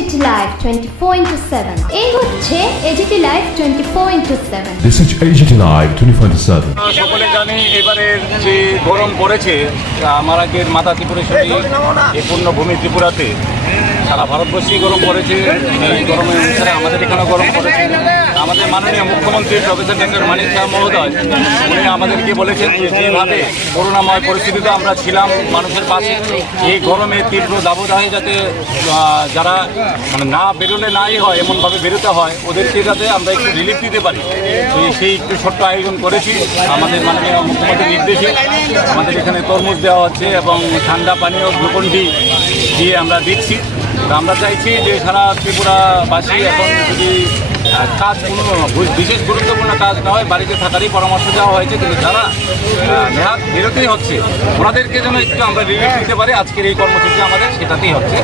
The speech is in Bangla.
Live twenty four into seven এই হচ্ছে AGT live twenty four into seven This is AGT Live 24/7. আমরা সকলে জানি এবারের যে গরম পড়েছে আমার আগের মাতা ত্রিপুরেশ্বরী এই পূর্ণভূমি ত্রিপুরাতে সারা ভারতবর্ষেই গরম পড়েছে। এই গরমের অনুসারে আমাদের এখানেও গরম পড়েছে। আমাদের মাননীয় মুখ্যমন্ত্রী প্রফেসর ডক্টর মানিক শাহ মহোদয়, উনি আমাদেরকে বলেছেন যে যেভাবে করোনাময় পরিস্থিতিতে আমরা ছিলাম মানুষের পাশে, এই গরমে তীব্র দাবদাহে যাতে যারা মানে না বেরোলে নাই হয়, এমনভাবে বেরোতে হয়, ওদেরকে যাতে আমরা একটু রিলিফ দিতে পারি। সেই একটু ছোট্ট আয়োজন করেছি আমাদের মাননীয় মুখ্যমন্ত্রীর নির্দেশে। আমাদের এখানে তরমুজ দেওয়া হচ্ছে এবং ঠান্ডা পানীয় গ্লুকন্ডি দিয়ে আমরা দিচ্ছি। আমরা চাইছি যে সারা ত্রিপুরাবাসী এখন যদি কাজ বিশেষ গুরুত্বপূর্ণ কাজ না হয়, বাড়িতে থাকারই পরামর্শ দেওয়া হয়েছে, কিন্তু যারা নেহাত বিরতি হচ্ছে, ওনাদেরকে যেন একটু আমরা রিলিফ দিতে পারি, আজকের এই কর্মসূচি আমাদের সেটাতেই হচ্ছে।